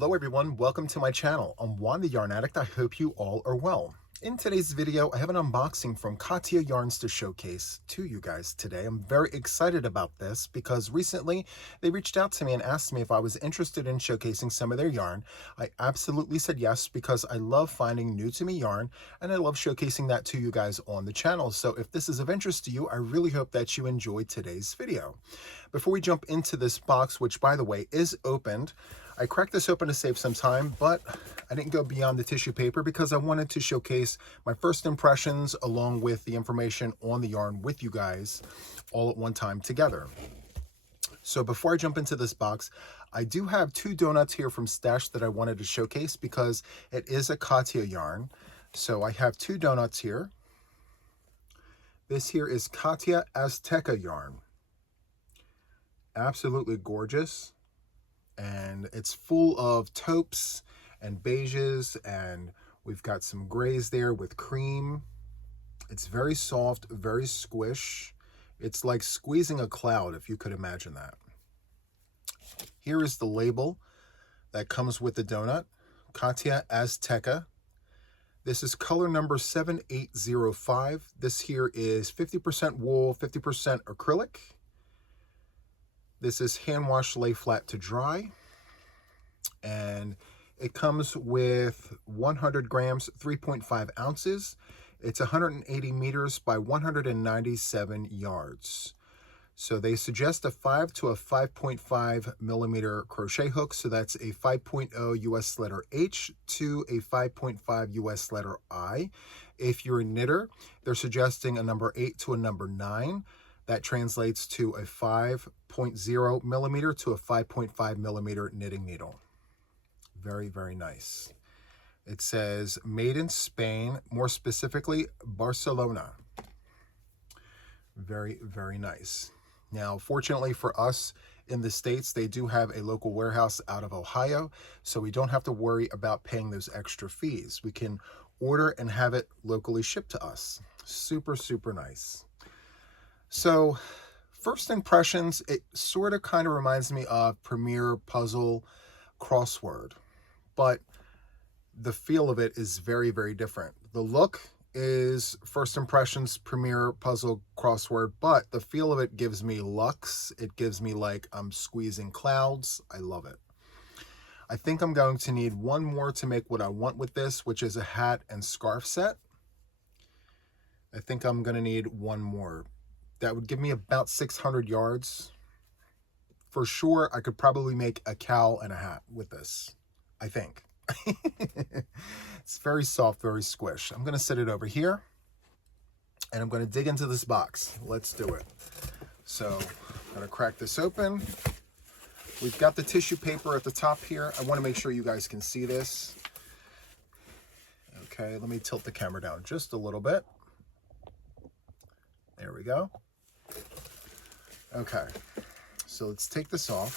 Hello everyone, welcome to my channel. I'm Juan the Yarn Addict. I hope you all are well. In today's video, I have an unboxing from Katia Yarns to showcase to you guys today. I'm very excited about this because recently they reached out to me and asked me if I was interested in showcasing some of their yarn. I absolutely said yes because I love finding new to me yarn and I love showcasing that to you guys on the channel. So if this is of interest to you, I really hope that you enjoyed today's video. Before we jump into this box, which by the way is opened, I cracked this open to save some time, but I didn't go beyond the tissue paper because I wanted to showcase my first impressions along with the information on the yarn with you guys all at one time together. So before I jump into this box, I do have two donuts here from Stash that I wanted to showcase because it is a Katia yarn. So I have two donuts here. This here is Katia Azteca yarn. Absolutely gorgeous. And it's full of taupes and beiges, and we've got some grays there with cream. It's very soft, very squish. It's like squeezing a cloud, if you could imagine that. Here is the label that comes with the donut, Katia Azteca. This is color number 7805. This here is 50% wool, 50% acrylic. This is hand wash, lay flat to dry, and it comes with 100 grams, 3.5 ounces. It's 180 meters by 197 yards. So they suggest a 5 to a 5.5 millimeter crochet hook. So that's a 5.0 US letter H to a 5.5 US letter I. If you're a knitter, they're suggesting a number 8 to a number 9. That translates to a 5.0 millimeter to a 5.5 millimeter knitting needle. Very, very nice. It says made in Spain, more specifically Barcelona. Very, very nice. Now, fortunately for us in the States, they do have a local warehouse out of Ohio, so we don't have to worry about paying those extra fees. We can order and have it locally shipped to us. Super, super nice. So, first impressions, it sort of kind of reminds me of Premier Puzzle Crossword, but the feel of it is very, very different. The look is first impressions Premier Puzzle Crossword, but the feel of it gives me luxe. It gives me like I'm squeezing clouds. I love it. I think I'm going to need one more to make what I want with this, which is a hat and scarf set. I think I'm going to need one more. That would give me about 600 yards. For sure, I could probably make a cowl and a hat with this, I think. It's very soft, very squish. I'm going to set it over here, and I'm going to dig into this box. Let's do it. So I'm going to crack this open. We've got the tissue paper at the top here. I want to make sure you guys can see this. Okay, let me tilt the camera down just a little bit. There we go. Okay, so let's take this off.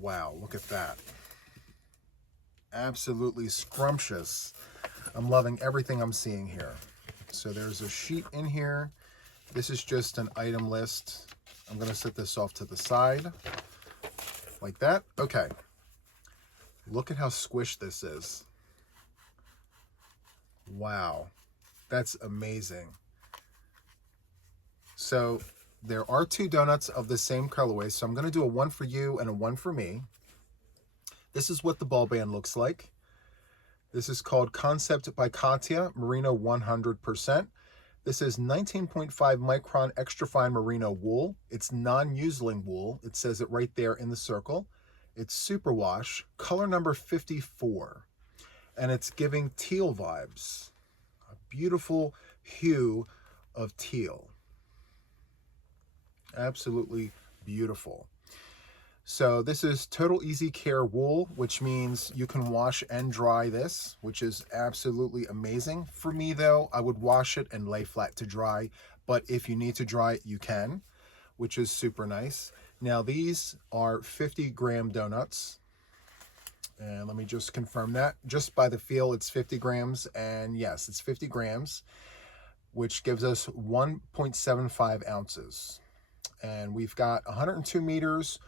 Wow, look at that. Absolutely scrumptious. I'm loving everything I'm seeing here. So there's a sheet in here. This is just an item list. I'm going to set this off to the side like that. Okay, look at how squished this is. Wow, that's amazing. So there are two donuts of the same colorway. So I'm going to do a one for you and a one for me. This is what the ball band looks like. This is called Concept by Katia, Merino 100%. This is 19.5 micron extra fine merino wool. It's non-museling wool. It says it right there in the circle. It's superwash, color number 54. And it's giving teal vibes. A beautiful hue of teal. Absolutely beautiful. So this is Total Easy Care wool, which means you can wash and dry this, which is absolutely amazing. For me though, I would wash it and lay flat to dry, but if you need to dry it, you can, which is super nice. Now these are 50-gram donuts. And let me just confirm that. Just by the feel, it's 50 grams. And yes, it's 50 grams, which gives us 1.75 ounces. And we've got 102 meters,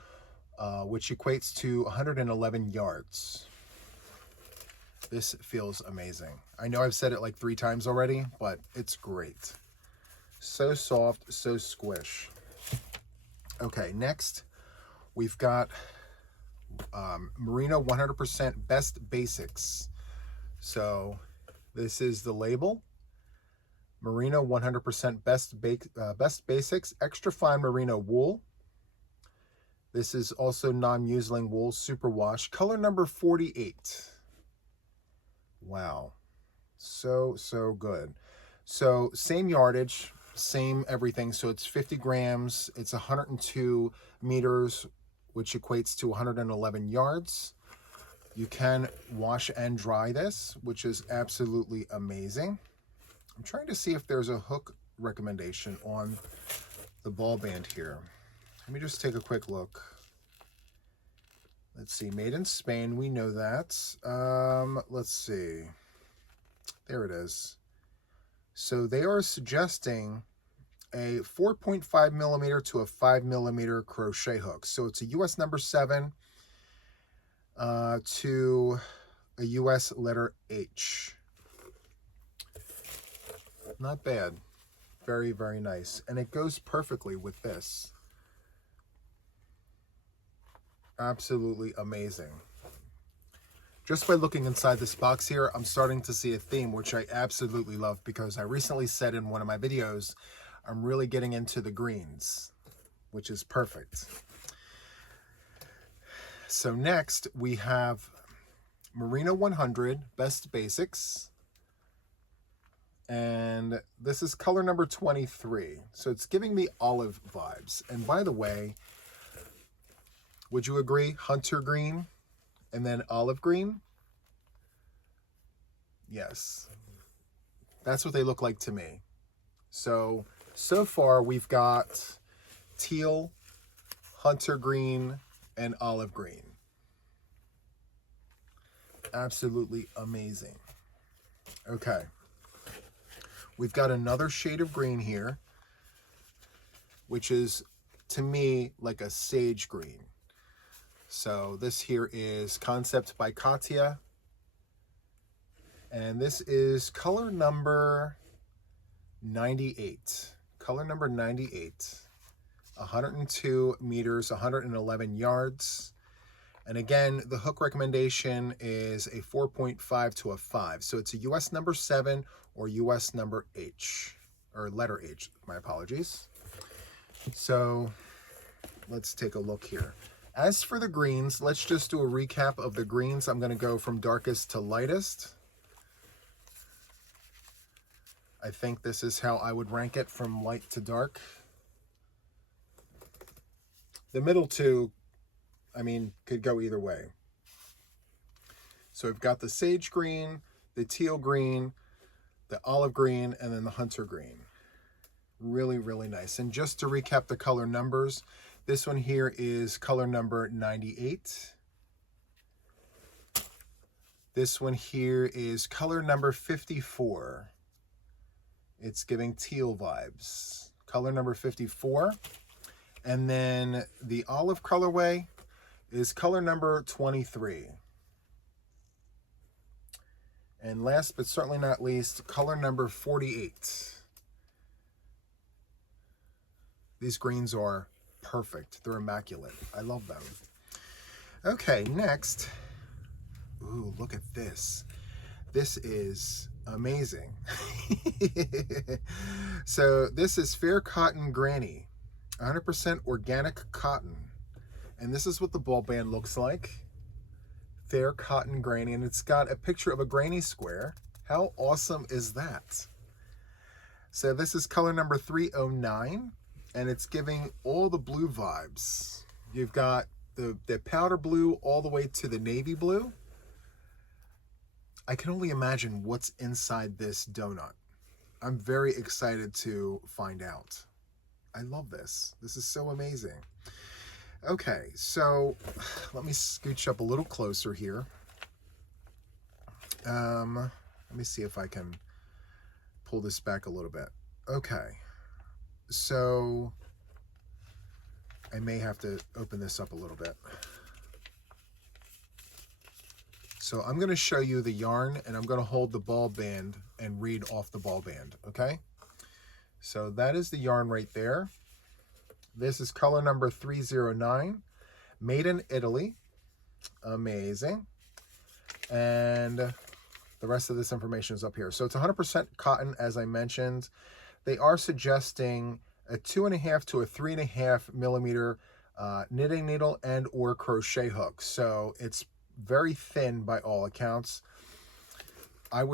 which equates to 111 yards. This feels amazing. I know I've said it like 3 times already, but it's great. So soft, so squish. Okay, next we've got Merino 100% Best Basics. So this is the label. Merino 100% Best Basics Extra Fine Merino Wool. This is also non-museling wool superwash, color number 48. Wow, so good. So same yardage, same everything. So it's 50 grams. It's 102 meters, which equates to 111 yards. You can wash and dry this, which is absolutely amazing. I'm trying to see if there's a hook recommendation on the ball band here. Let me just take a quick look. Let's see, made in Spain, we know that. Let's see. There it is. So they are suggesting a 4.5 millimeter to a 5 millimeter crochet hook. So it's a US number 7 to a US letter H. Not bad. Very, very nice. And it goes perfectly with this. Absolutely amazing. Just by looking inside this box here, I'm starting to see a theme, which I absolutely love, because I recently said in one of my videos, I'm really getting into the greens, which is perfect. So next we have Merino 100 Best Basics. And this is color number 23. So it's giving me olive vibes. And by the way, would you agree? Hunter green and then olive green? Yes. That's what they look like to me. So far we've got teal, hunter green, and olive green. Absolutely amazing. Okay. We've got another shade of green here, which is, to me, like a sage green. So this here is Concept by Katia. And this is color number 98. Color number 98. 102 meters, 111 yards. And again, the hook recommendation is a 4.5 to a 5. So it's a US number 7 or US number H, or letter H, my apologies. So let's take a look here. As for the greens, let's just do a recap of the greens. I'm going to go from darkest to lightest. I think this is how I would rank it, from light to dark. The middle two, I mean, could go either way. So we've got the sage green, the teal green, the olive green, and then the hunter green. Really, really nice. And just to recap the color numbers, this one here is color number 98. This one here is color number 54. It's giving teal vibes. Color number 54. And then the olive colorway is color number 23. And last but certainly not least, color number 48. These greens are perfect. They're immaculate. I love them. Okay, next. Ooh, look at this. This is amazing. So this is Fair Cotton Granny, 100% organic cotton. And this is what the ball band looks like. Fair Cotton Granny, and it's got a picture of a granny square. How awesome is that? So this is color number 309, and it's giving all the blue vibes. You've got the powder blue all the way to the navy blue. I can only imagine what's inside this donut. I'm very excited to find out. I love this. This is so amazing. Okay, so let me scooch up a little closer here. Let me see if I can pull this back a little bit. Okay, so I may have to open this up a little bit. So I'm going to show you the yarn, and I'm going to hold the ball band and read off the ball band, okay? So that is the yarn right there. This is color number 309, made in Italy. Amazing. And the rest of this information is up here. So it's 100% cotton, as I mentioned. They are suggesting a 2.5 to a 3.5 millimeter knitting needle and or crochet hook. So it's very thin by all accounts. I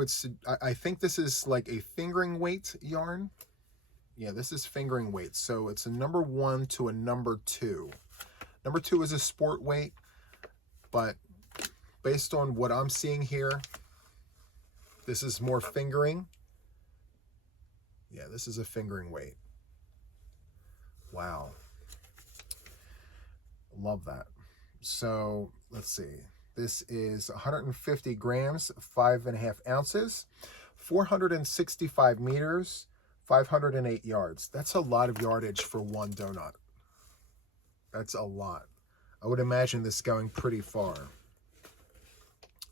think this is like a fingering weight yarn. Yeah, this is fingering weight. So it's a number 1 to a number 2. Number 2 is a sport weight, but based on what I'm seeing here, this is more fingering. Yeah, this is a fingering weight. Wow. Love that. So let's see. This is 150 grams, 5.5 ounces, 465 meters, 508 yards. That's a lot of yardage for one donut. That's a lot. I would imagine this going pretty far.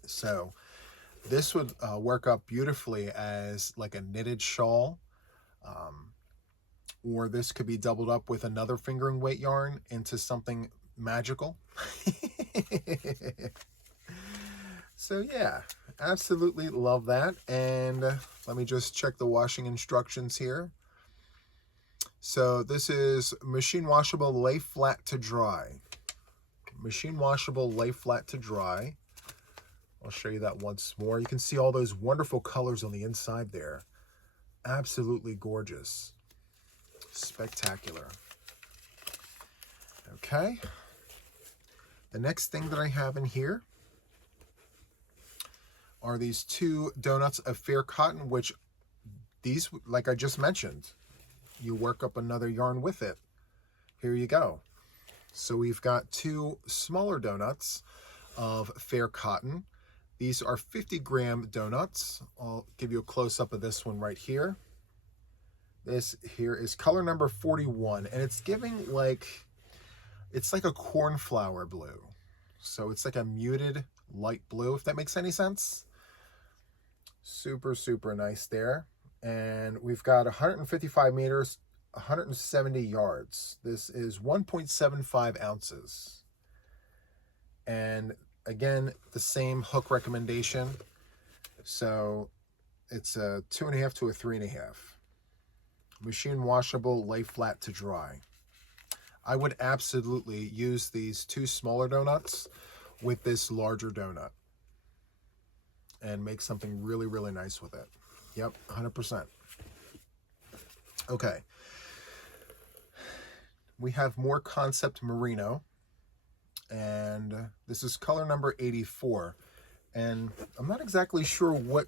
So this would work up beautifully as like a knitted shawl, or this could be doubled up with another fingering weight yarn into something magical. So yeah, absolutely love that. And let me just check the washing instructions here. So this is machine washable, lay flat to dry. Machine washable, lay flat to dry. I'll show you that once more. You can see all those wonderful colors on the inside there. Absolutely gorgeous. Spectacular. Okay. The next thing that I have in here are these 2 donuts of fair cotton, which these, like I just mentioned, you work up another yarn with it. Here you go. So we've got 2 smaller donuts of fair cotton. These are 50-gram donuts. I'll give you a close-up of this one right here. This here is color number 41, and it's giving like, it's like a cornflower blue. So it's like a muted light blue, if that makes any sense. Super, super nice there. And we've got 155 meters, 170 yards. This is 1.75 ounces. And again, the same hook recommendation. So it's a 2.5 to a 3.5. Machine washable, lay flat to dry. I would absolutely use these 2 smaller donuts with this larger donut and make something really, really nice with it. Yep, 100%. Okay. We have more Concept Merino, and this is color number 84. And I'm not exactly sure what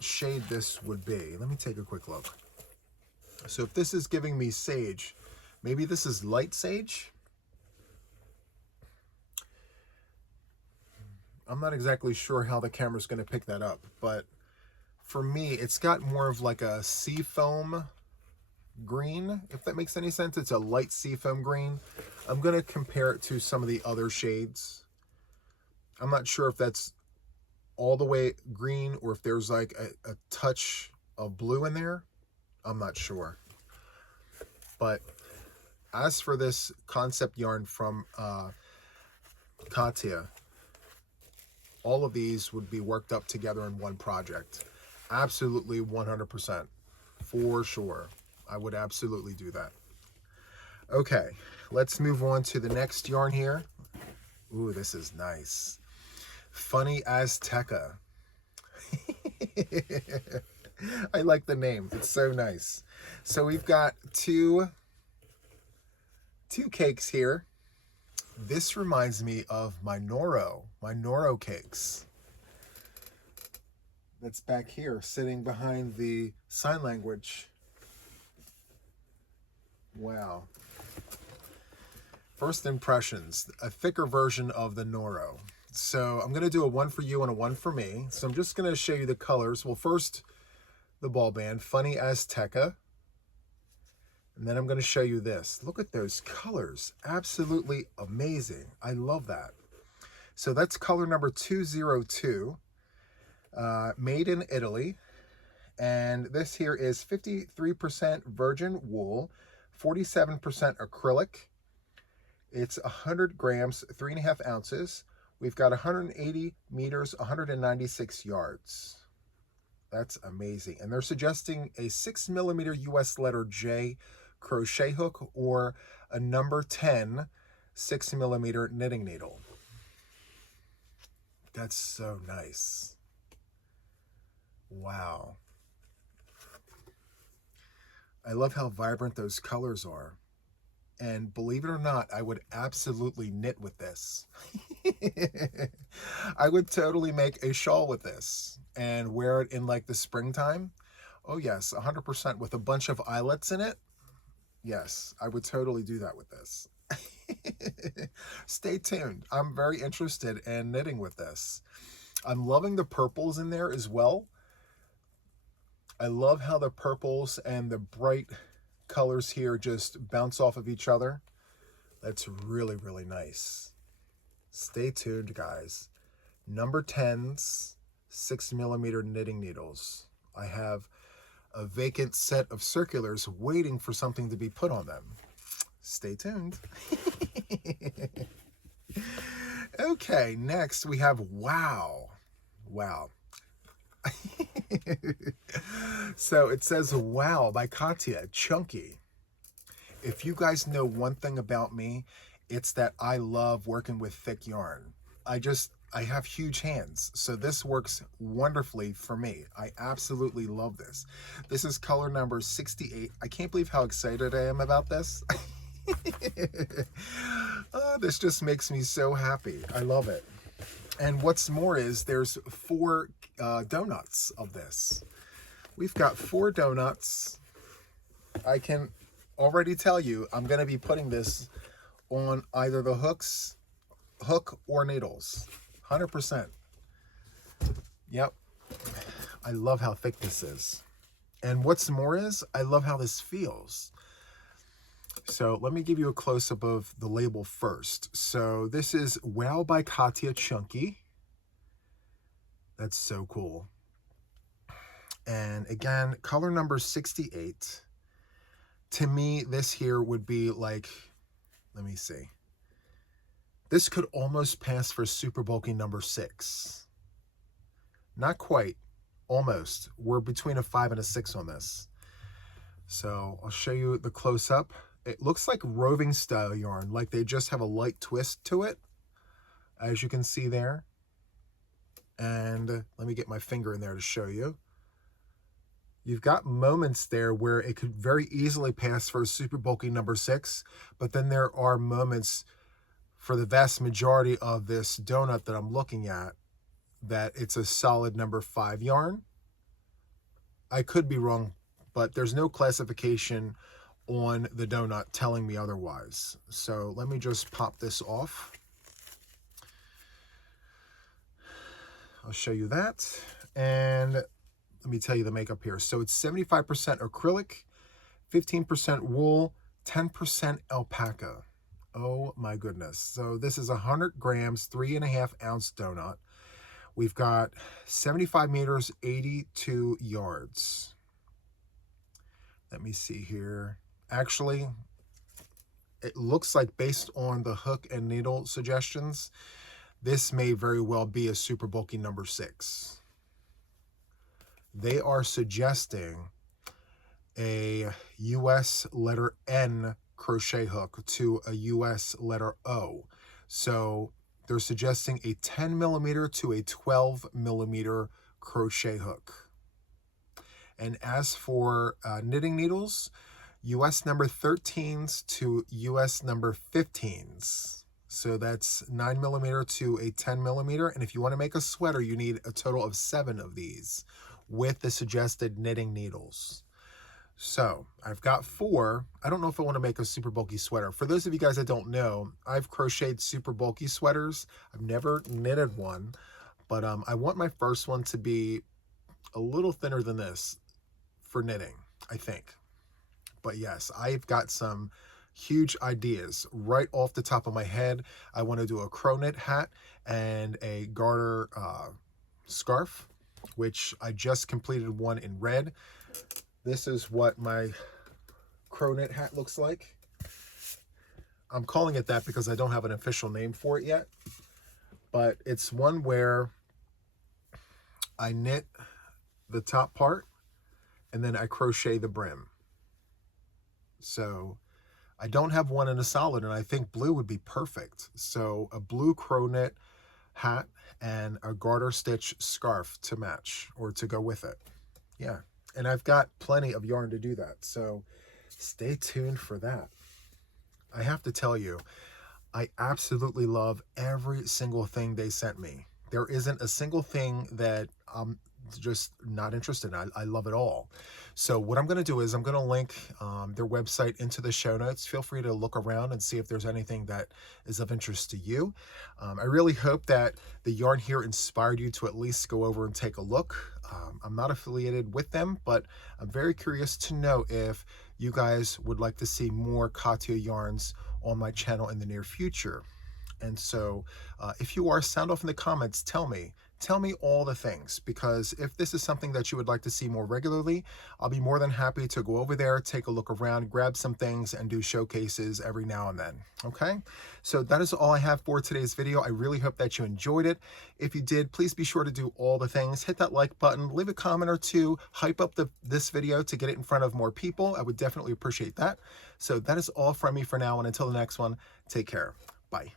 shade this would be. Let me take a quick look. So if this is giving me sage, maybe this is light sage? I'm not exactly sure how the camera's going to pick that up, but for me, it's got more of like a seafoam green, if that makes any sense. It's a light seafoam green. I'm going to compare it to some of the other shades. I'm not sure if that's all the way green or if there's like a touch of blue in there. I'm not sure. But as for this concept yarn from Katia, all of these would be worked up together in one project. Absolutely 100%. For sure. I would absolutely do that. Okay, let's move on to the next yarn here. Ooh, this is nice. Funny Azteca. I like the name. It's so nice. So we've got two cakes here. This reminds me of my Noro cakes. That's back here, sitting behind the sign language. Wow. First impressions, a thicker version of the Noro. So I'm going to do a one for you and a one for me. So I'm just going to show you the colors. Well, first, the ball band, Funny Azteca. And then I'm going to show you this. Look at those colors. Absolutely amazing. I love that. So that's color number 202, made in Italy. And this here is 53% virgin wool, 47% acrylic. It's 100 grams, 3.5 ounces. We've got 180 meters, 196 yards. That's amazing. And they're suggesting a 6mm US letter J crochet hook or a number 10 6mm knitting needle. That's so nice. Wow. I love how vibrant those colors are. And believe it or not, I would absolutely knit with this. I would totally make a shawl with this and wear it in like the springtime. Oh yes, 100% with a bunch of eyelets in it. Yes, I would totally do that with this. Stay tuned. I'm very interested in knitting with this. I'm loving the purples in there as well. I love how the purples and the bright colors here just bounce off of each other. That's really, really nice. Stay tuned, guys. Number 10s, 6mm knitting needles. I have a vacant set of circulars waiting for something to be put on them. Stay tuned. Okay, next we have wow. Wow. So it says wow by Katia, chunky. If you guys know one thing about me, it's that I love working with thick yarn. I have huge hands, so this works wonderfully for me. I absolutely love this. This is color number 68. I can't believe how excited I am about this. Oh, this just makes me so happy. I love it. And what's more is there's 4 donuts of this. We've got 4 donuts. I can already tell you I'm going to be putting this on either the hook or needles. 100%. Yep. I love how thick this is. And what's more is I love how this feels. So let me give you a close-up of the label first. So this is Wow by Katia Chunky. That's so cool. And again, color number 68. To me, this here would be like, let me see. This could almost pass for super bulky number 6. Not quite, almost. We're between a 5 and a 6 on this. So I'll show you the close-up. It looks like roving style yarn, like they just have a light twist to it, as you can see there. And let me get my finger in there to show you. You've got moments there where it could very easily pass for a super bulky number 6, but then there are moments for the vast majority of this donut that I'm looking at that it's a solid number 5 yarn. I could be wrong, but there's no classification on the donut telling me otherwise. So let me just pop this off. I'll show you that. And let me tell you the makeup here. So it's 75% acrylic, 15% wool, 10% alpaca. Oh my goodness. So this is 100 grams, 3.5 ounce donut. We've got 75 meters, 82 yards. Let me see here. Actually, it looks like based on the hook and needle suggestions, this may very well be a super bulky number 6. They are suggesting a US letter N crochet hook to a US letter O. So they're suggesting a 10mm to a 12mm crochet hook. And as for knitting needles, US number 13s to US number 15s. So that's 9mm to a 10mm. And if you want to make a sweater, you need a total of 7 of these with the suggested knitting needles. So I've got 4. I don't know if I want to make a super bulky sweater. For those of you guys that don't know, I've crocheted super bulky sweaters. I've never knitted one, but I want my first one to be a little thinner than this for knitting, I think. But yes, I've got some huge ideas right off the top of my head. I want to do a crow knit hat and a garter scarf, which I just completed one in red. This is what my crow knit hat looks like. I'm calling it that because I don't have an official name for it yet, but it's one where I knit the top part and then I crochet the brim. So I don't have one in a solid, and I think blue would be perfect. So a blue crow knit hat and a garter stitch scarf to match or to go with it. Yeah, and I've got plenty of yarn to do that, so stay tuned for that. I have to tell you, I absolutely love every single thing they sent me. There isn't a single thing that I'm just not interested in. I love it all. So what I'm going to do is I'm going to link their website into the show notes. Feel free to look around and see if there's anything that is of interest to you. I really hope that the yarn here inspired you to at least go over and take a look. I'm not affiliated with them, but I'm very curious to know if you guys would like to see more Katia Yarns on my channel in the near future. And so if you are, sound off in the comments. Tell me all the things, because if this is something that you would like to see more regularly, I'll be more than happy to go over there, take a look around, grab some things, and do showcases every now and then. Okay, so that is all I have for today's video. I really hope that you enjoyed it. If you did, please be sure to do all the things. Hit that like button, leave a comment or two, hype up this video to get it in front of more people. I would definitely appreciate that. So that is all from me for now, and until the next one, take care. Bye.